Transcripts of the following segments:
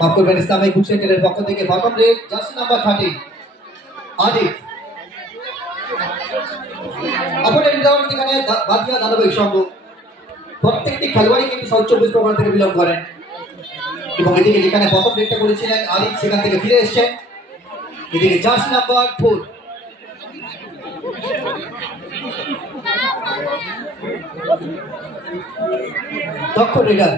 মাফ করবেন, ইসলামিক বুক সেন্টারের পক্ষ থেকে bottom red jersey number 30 Adit. Opponent round এখানে বাদিয়া দাদাভাই সংঘ। প্রত্যেকটি খেলোয়াড়ই কিন্তু সাউথ 24 পরগনা থেকে বিলং করেন এবং এদিকে যেখানে প্রথম রেডটা করেছিলেন আদিত সেখান থেকে ফিরে এসেছেন। এদিকে জার্সি নাম্বার 4 দক্ষ রেডার।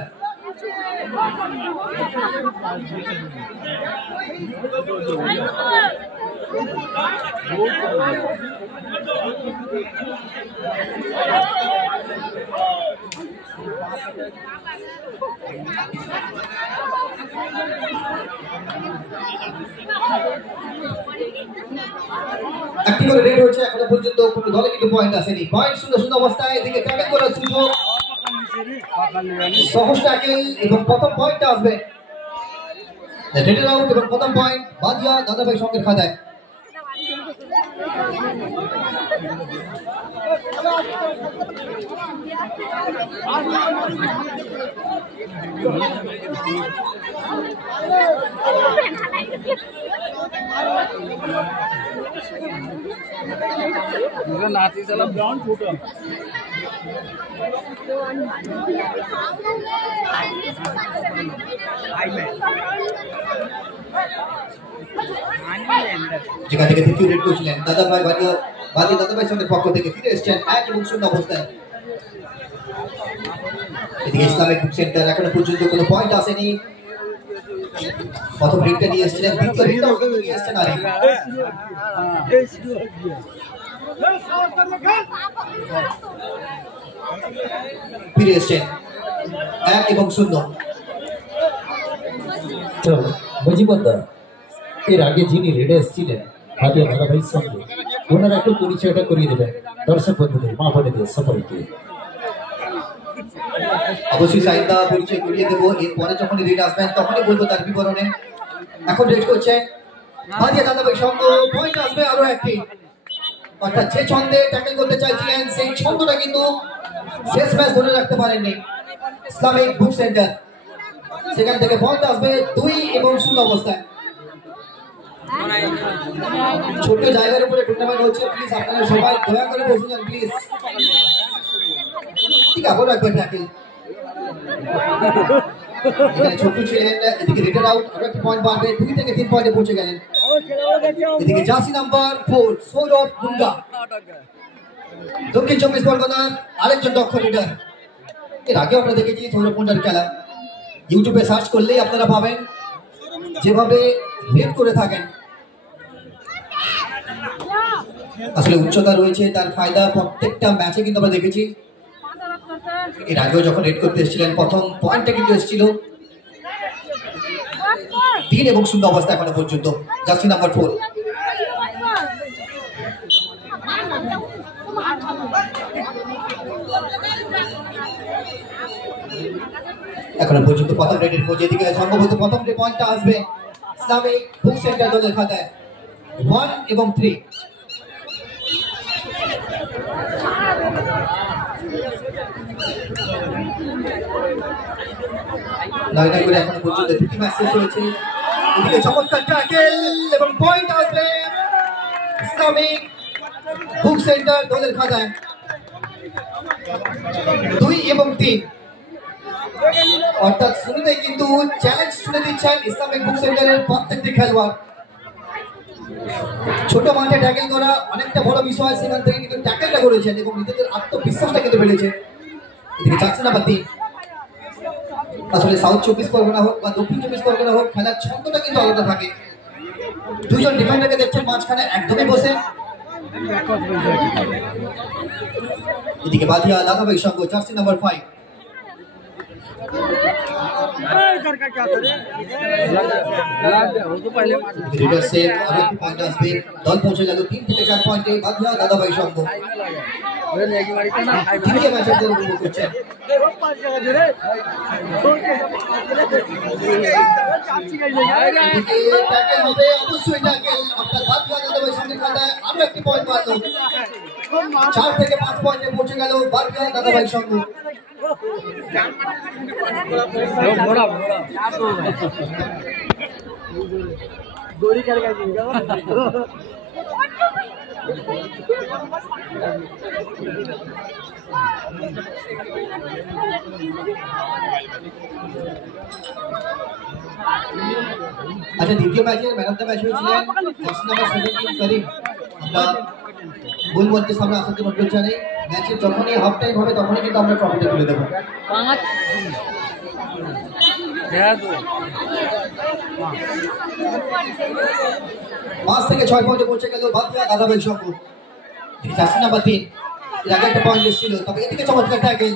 একটি করে রেড হয়েছে, এখনো পর্যন্ত কোনো দলে কিন্তু পয়েন্ট আসেনি। পয়েন্ট সুন্দর সুন্দর অবস্থায়, এদিকে ট্যাকেল করার সুযোগ, সহজ ট্যাকেল এবং প্রথম পয়েন্টটা আসবে রেডের আউট এবং প্রথম পয়েন্ট বাদিয়া দাদাভাই সংঘের খাতায়। नाती चला ब्राउन फोटो যেখান থেকে দ্বিতীয় রেড করেছিলেন দাদাভাই বাদিয়া দাদাভাই সঙ্গে পক্ষ থেকে ফিরে এসেছেন 1 এবং 0 অবস্থায়। এদিকে ইসলামিক বুক সেন্টার এখনো পর্যন্ত কোনো পয়েন্ট আসেনি। প্রথম রেডটা নিয়ে এসেছিলেন, দ্বিতীয় রেডটাও নিয়ে এসেছেন আরিফ। ফিরে এসেছেন 1 এবং 0। তো মুজিবুদ্দা এর আগে যিনি রেডে এসেছিলেন বাদিয়া দাদাভাইয়ের সঙ্গে, ওনারা একটু পরিচয়টা করিয়ে দেবেন দর্শক বন্ধুদের, মা বোনেদের সকলকে। অবশ্যই সাইদা পরিচয় করিয়ে দেবো, এরপরে যখন রেড আসবেন তখনই বলবো তার বিবরণে। এখন রেড করছে বাদিয়া দাদাভাই সংঘ, পয়েন্ট আসবে আরো একটি। অর্থাৎ যে ছন্দে ট্যাকেল করতে চাইছিলেন সেই ছন্দটা কিন্তু শেষ ম্যাচ ধরে রাখতে পারেননি ইসলামিক বুক সেন্টার। সেখান থেকে পয়েন্ট আসবে 2 এবং 0 অবস্থায়। ছোট জায়গার উপরে টুর্নামেন্ট হচ্ছে, প্লিজ আপনারা সবাই দয়া করে বসে যান প্লিজ। ঠিক আছে, একবার ট্যাকেল এখানে ছোট ছিলেন, এদিকে রেডার আউট, আরো একটা পয়েন্ট বাড়বে, 2 থেকে 3 পয়েন্টে পৌঁছে গেলেন। এদিকে জার্সি নাম্বার 4 সৌরভ মুন্ডা, দক্ষিণ 24 পরগনার আরেকজন দক্ষ রেডার। এর আগে আমরা দেখেছি সৌরভ মুন্ডার খেলা, ইউটিউবে সার্চ করলেই আপনারা পাবেন। যেভাবে রেড করে থাকেন আসলে উচ্চতা রয়েছে, তার ফায়দা প্রত্যেকটা ম্যাচে কিন্তু আমরা দেখেছি। এর আগেও যখন রেড করতে এসেছিলেন প্রথম পয়েন্টটা কিন্তু এসেছিল 3 এবং 0 অবস্থা এখনো পর্যন্ত। জার্সি নাম্বার 4 এখনো পর্যন্ত প্রথম রেডের খোঁজ, এদিকে সম্ভবত প্রথম পয়েন্টটা আসবে ইসলামিক বুক সেন্টার দলের খাতায় 1 এবং 3। নয় করে এখনো পর্যন্ত 2টি ম্যাচ শেষ হয়েছে। এদিকে চমৎকার ট্যাকেল এবং পয়েন্ট আসবে ইসলামিক বুক সেন্টার দলের খাতায় 2 এবং 3। অর্থাৎ শুরুতেই কিন্তু চ্যালেঞ্জ ছুড়ে দিচ্ছেন ইসলামিক বুক সেন্টারের প্রত্যেকটি খেলোয়াড়। ছোট মাঠে ট্যাকেল করা অনেকটা বড় বিষয়, সেখান থেকে কিন্তু ট্যাকেলটা করেছেন এবং নিজেদের আত্মবিশ্বাসটা কিন্তু বেড়েছে। এদিকে জার্সি নাম্বার 3, আসলে সাউথ 24 পরগনা হোক বা দক্ষিণ 24 পরগনা হোক, খেলার ছন্দটা কিন্তু আলাদা থাকে। দুইজন ডিফেন্ডারকে দেখছেন মাঝখানে একদমই বসে। এদিকে বাদিয়া দাদাভাই সংঘ, জার্সি নাম্বার 5। দল পৌঁছে গেল 3 থেকে 4 পয়েন্টে বাদিয়া দাদাভাই সংঘ। অবশ্যই ট্যাকেল, আপনার বাদিয়া দাদাভাই সংঘের খাতায় আরো একটি পয়েন্ট বাড়লো, 4 থেকে 5 পয়েন্টে পৌঁছে গেল বাদিয়া দাদাভাই সংঘ। गोली कर गई আচ্ছা, দ্বিতীয় ম্যাচে ম্যান অফ দ্য ম্যাচ হয়েছিলেন জার্সি নাম্বার 17 করিম। আমরা মূল মঞ্চের সামনে আসার জন্য অনুরোধ জানাই। ম্যাচের যখনই হাফ টাইম হবে তখনই কিন্তু আমরা ট্রফিটা তুলে দেবো। 5 থেকে 6 পয়েন্টে পৌঁছে গেল বাদশা দাদাভাই সংঘ। জার্সি নাম্বার 3 এর আগে একটা পয়েন্ট এসেছিল, তবে এদিকে চমৎকার ট্যাকেল।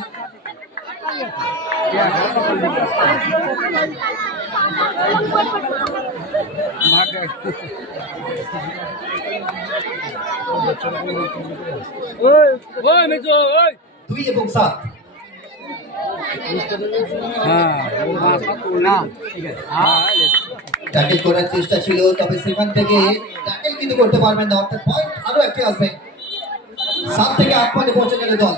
দুই এবং 7 ট্যাকেল করার চেষ্টা ছিল, তবে সেখান থেকে ট্যাকেল কিন্তু করতে পারবেন না, অর্থাৎ পয়েন্ট আরো একটি আসবে। 7 থেকে 8 পয়েন্টে পৌঁছে গেল দল।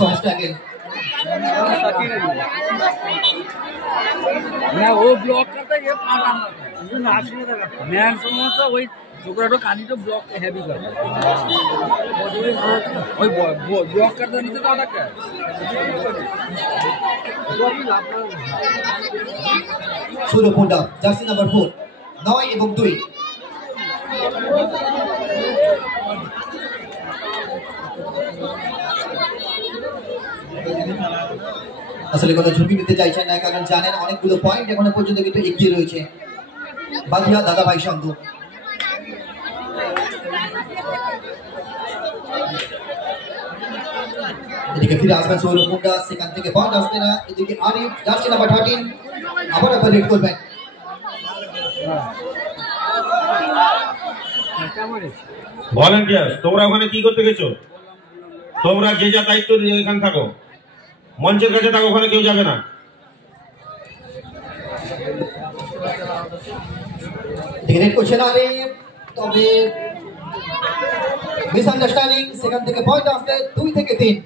সহজ ট্যাকেল वो ब्लॉक करता है, ये फाटा मैं समझता वही छोकरा तो कानी तो ब्लॉक हैवी कर वही ब्लॉक करता नहीं तो अटक है। सूर्यकुंडा জার্সি নাম্বার 4 9 এবং 2। আসলে কোনো ঝুঁকি নিতে চাইছেন না, কারণ জানেন অনেকগুলো পয়েন্ট এখনো পর্যন্ত কিন্তু এগিয়ে রয়েছে বাদিয়া দাদাভাই সংঘ। এদিকে ফিরে আসবেন সৌরকুন্ডা, সেখান থেকে পয়েন্ট আসবে না। এদিকে আরিফ জার্সি নাম্বার 13 আবার একবার রেড করবেন। ভলান্টিয়ার, তোমরা ওখানে কি করতে গেছো? তোমরা যে যা দায়িত্ব দিয়ে এখানে থাকো, মঞ্চের কাছে থাকো, ওখানে কেউ যাবে না। রেড করছে না রে, তবে মিসআন্ডারস্ট্যান্ডিং, সেখান থেকে পয়েন্ট আসবে 2 থেকে 3।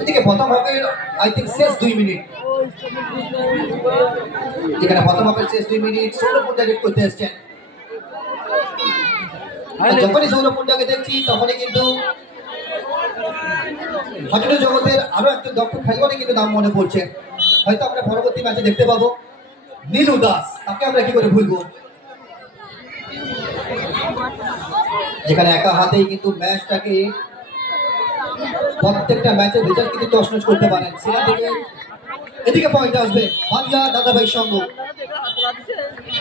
এদিকে প্রথম হাফের আই থিঙ্ক শেষ 2 মিনিট, যেখানে প্রথম হাফের শেষ 2 মিনিট সৌরকুন্ডা রেড করতে এসছেন। যখনই সৌরকুন্ডাকে দেখছি তখনই কিন্তু হাডুডু জগতের আরো একজন দক্ষ খেলোয়াড়ই কিন্তু নাম মনে পড়ছে, হয়তো আমরা পরবর্তী ম্যাচে দেখতে পাবো। নীলু দাস, তাকে আমরা কি করে ভুলবো, যেখানে একা হাতেই কিন্তু ম্যাচটাকে প্রত্যেকটা ম্যাচের রেজাল্ট কিন্তু তছনছ করতে পারেন। সেখান থেকে এদিকে পয়েন্ট আসবে বাদিয়া দাদাভাই সংঘ।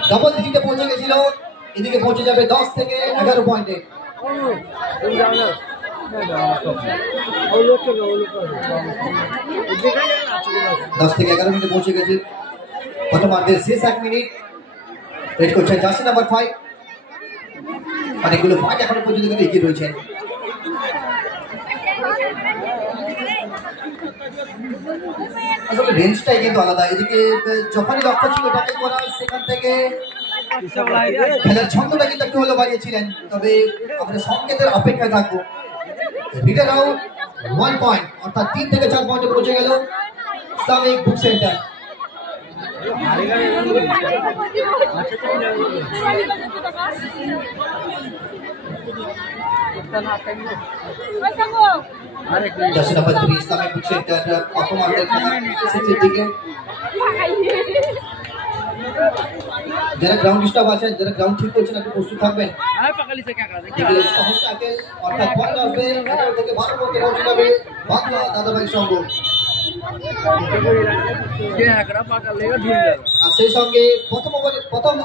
ডাবল ডিজিটে পৌঁছে গেছিল, এদিকে পৌঁছে যাবে 10 থেকে 11 পয়েন্টে। 10 থেকে 11 মিনিটে পৌঁছে গেছে। প্রথমার্ধের শেষ 1 মিনিট রেড করছে জার্সি নাম্বার 5। অনেকগুলো পয়েন্ট এখনো পর্যন্ত কিন্তু এগিয়ে রয়েছে। আসলে রেঞ্জটাই কিন্তু আলাদা। এদিকে যখনই লক্ষ্য ছিল ট্যাকেল করার, সেখান থেকে খেলার ছন্দটা কিন্তু একটু হলেও বাড়িয়েছিলেন, তবে আমাদের সংকেতের অপেক্ষায় থাকবো। রিটার্ন আউট 1 পয়েন্ট, অর্থাৎ 3 থেকে 4 পয়েন্টে পৌঁছে গেল Islamic book centre. Jersey number 3 Islamic book centre প্রথমার্ধের শেষের দিকে। যারা গ্রাউন্ড স্টাফ আছেন, যারা গ্রাউন্ড ঠিক করছেন, একটু প্রস্তুত থাকবেন। সমস্যা আগে অর্থাৎ পয়েন্ট আসবে 11 থেকে 12 পয়েন্টে পৌঁছে যাবে বাংলা দাদাভাই সংঘ। আর সেই সঙ্গে প্রথম